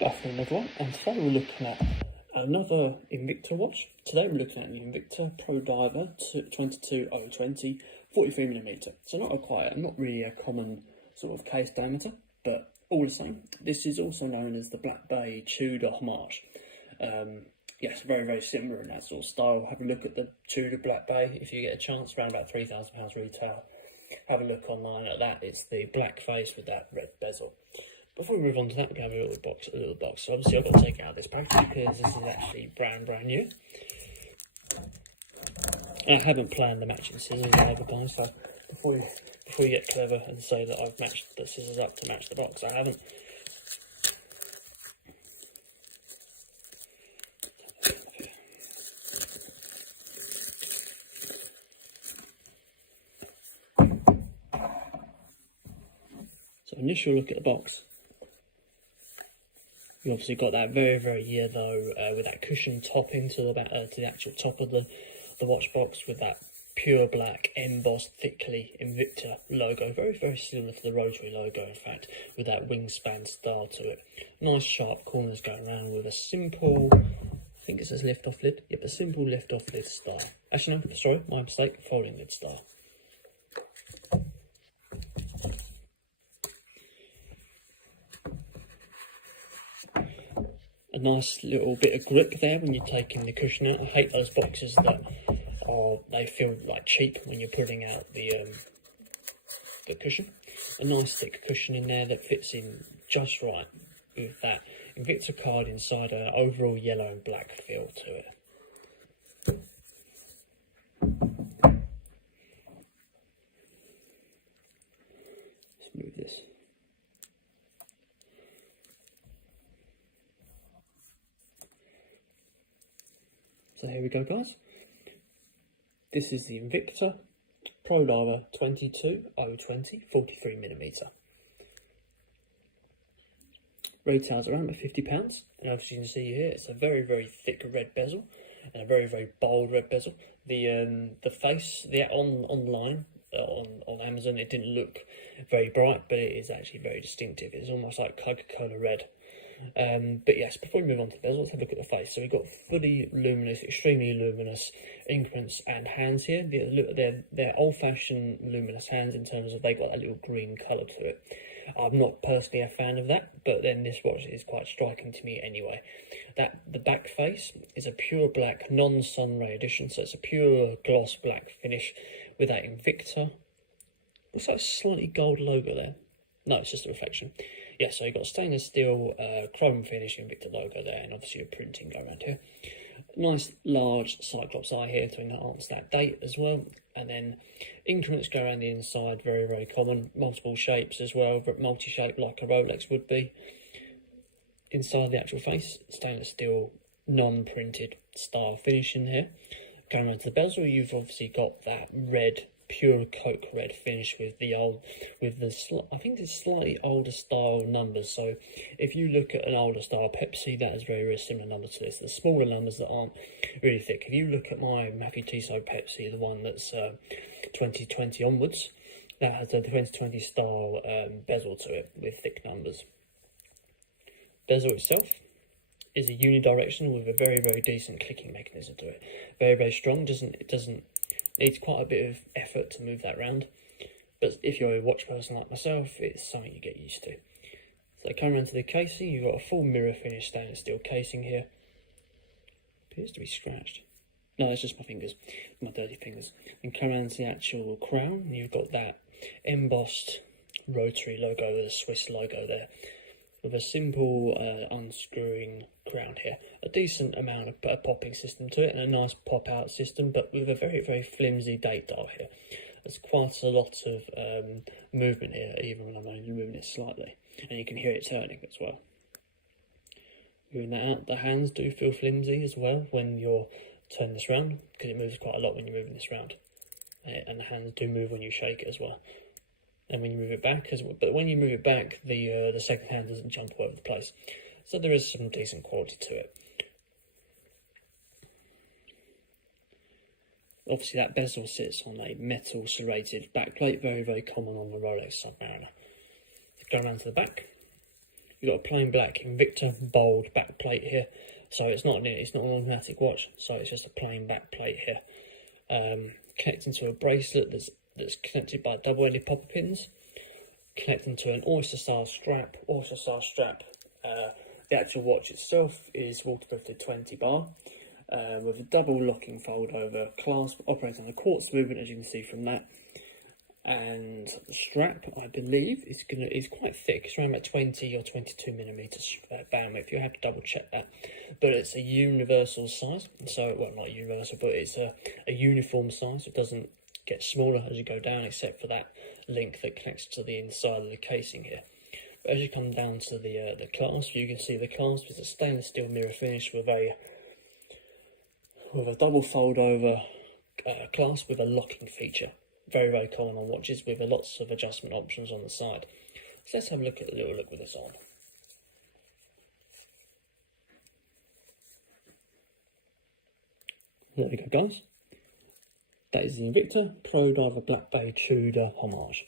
Afternoon everyone, and today we're looking at another Invicta watch. Today we're looking at the Invicta Pro Diver 22020 43mm. So not really a common sort of case diameter, but all the same. This is also known as the Black Bay Tudor Homage. Yes, very similar in that sort of style. Have a look at the Tudor Black Bay if you get a chance, around about £3,000 retail. Have a look online at that. It's the black face with that red bezel. Before we move on to that, we're going to have a little box. So obviously I've got to take it out of this package because this is actually brand new. And I haven't planned the matching scissors either, guys, so before you get clever and say that I've matched the scissors up to match the box, I haven't. So initial look at the box. You obviously got that very yellow with that cushion topping to the actual top of the watch box, with that pure black embossed thickly Invicta logo, very similar to the Rotary logo in fact, with that wingspan style to it. Nice sharp corners going around with a simple, I think it says lift off lid, yep, a simple lift off lid style. Actually no, sorry, my mistake, folding lid style. A nice little bit of grip there when you're taking the cushion out. I hate those boxes that they feel like cheap when you're pulling out the cushion. A nice thick cushion in there that fits in just right with that Invicta card inside, an overall yellow and black feel to it. Let's move this. So here we go, guys. This is the Invicta Pro Diver 22020 43mm. Retails around £50, and as you can see here, it's a very thick red bezel and a very bold red bezel. The face, online on Amazon, it didn't look very bright, but it is actually very distinctive. It's almost like Coca-Cola red. But yes, before we move on to the bezel, let's have a look at the face. So we've got fully luminous, extremely luminous increments and hands here. They're old-fashioned luminous hands in terms of they've got that little green colour to it. I'm not personally a fan of that, but then this watch is quite striking to me anyway. The back face is a pure black, non-sunray edition, so it's a pure gloss black finish with that Invicta. Looks like a slightly gold logo there. No, it's just a reflection. Yeah, so you've got stainless steel, chrome finish, Invicta logo there, and obviously your printing go around here. Nice large Cyclops eye here to enhance that date as well. And then increments go around the inside, very common. Multiple shapes as well, but multi-shape like a Rolex would be. Inside the actual face, stainless steel, non-printed style finish in here. Going around to the bezel, you've obviously got that red, pure Coke red finish with I think it's slightly older style numbers. So if you look at an older style Pepsi, that has very similar numbers to this. The smaller numbers that aren't really thick. If you look at my Matthew Tissot Pepsi, the one that's 2020 onwards, that has a 2020 style bezel to it with thick numbers. Bezel itself is a unidirectional with a very decent clicking mechanism to it. Very strong. It doesn't needs quite a bit of effort to move that round, but if you're a watch person like myself, it's something you get used to. So coming around to the casing, you've got a full mirror finish stainless steel casing here. Appears to be scratched. No, it's just my fingers, my dirty fingers. And coming around to the actual crown, you've got that embossed Rotary logo with a Swiss logo there, with a simple unscrewing crown here. A decent amount of popping system to it, and a nice pop out system, but with a very flimsy date dial here. There's quite a lot of movement here, even when I'm only moving it slightly, and you can hear it turning as well. Moving that out, the hands do feel flimsy as well when you're turning this round, because it moves quite a lot when you're moving this round, and the hands do move when you shake it as well. And when you move it back as well, but when you move it back, the second hand doesn't jump all over the place. So there is some decent quality to it. Obviously that bezel sits on a metal serrated backplate, very common on the Rolex Submariner. Go around to the back, You've got a plain black Invicta bold back plate here, so it's not an automatic watch, so it's just a plain back plate here. Connecting to a bracelet that's connected by double-ended popper pins, connecting to an oyster style strap. The actual watch itself is waterproof to 20 bar, with a double locking fold over clasp operating on a quartz movement, as you can see from that. And the strap, I believe, is quite thick. It's around about 20 or 22 millimeters bandwidth. You have to double check that, but it's a universal size. So, well, not universal, but it's a uniform size. It doesn't get smaller as you go down, except for that link that connects to the inside of the casing here. But as you come down to the clasp, you can see the clasp is a stainless steel mirror finish with a double fold over clasp with a locking feature. Very, very common on watches with lots of adjustment options on the side. So let's have a little look with this on. There we go, guys. That is the Invicta Pro Diver Black Bay Tudor Homage.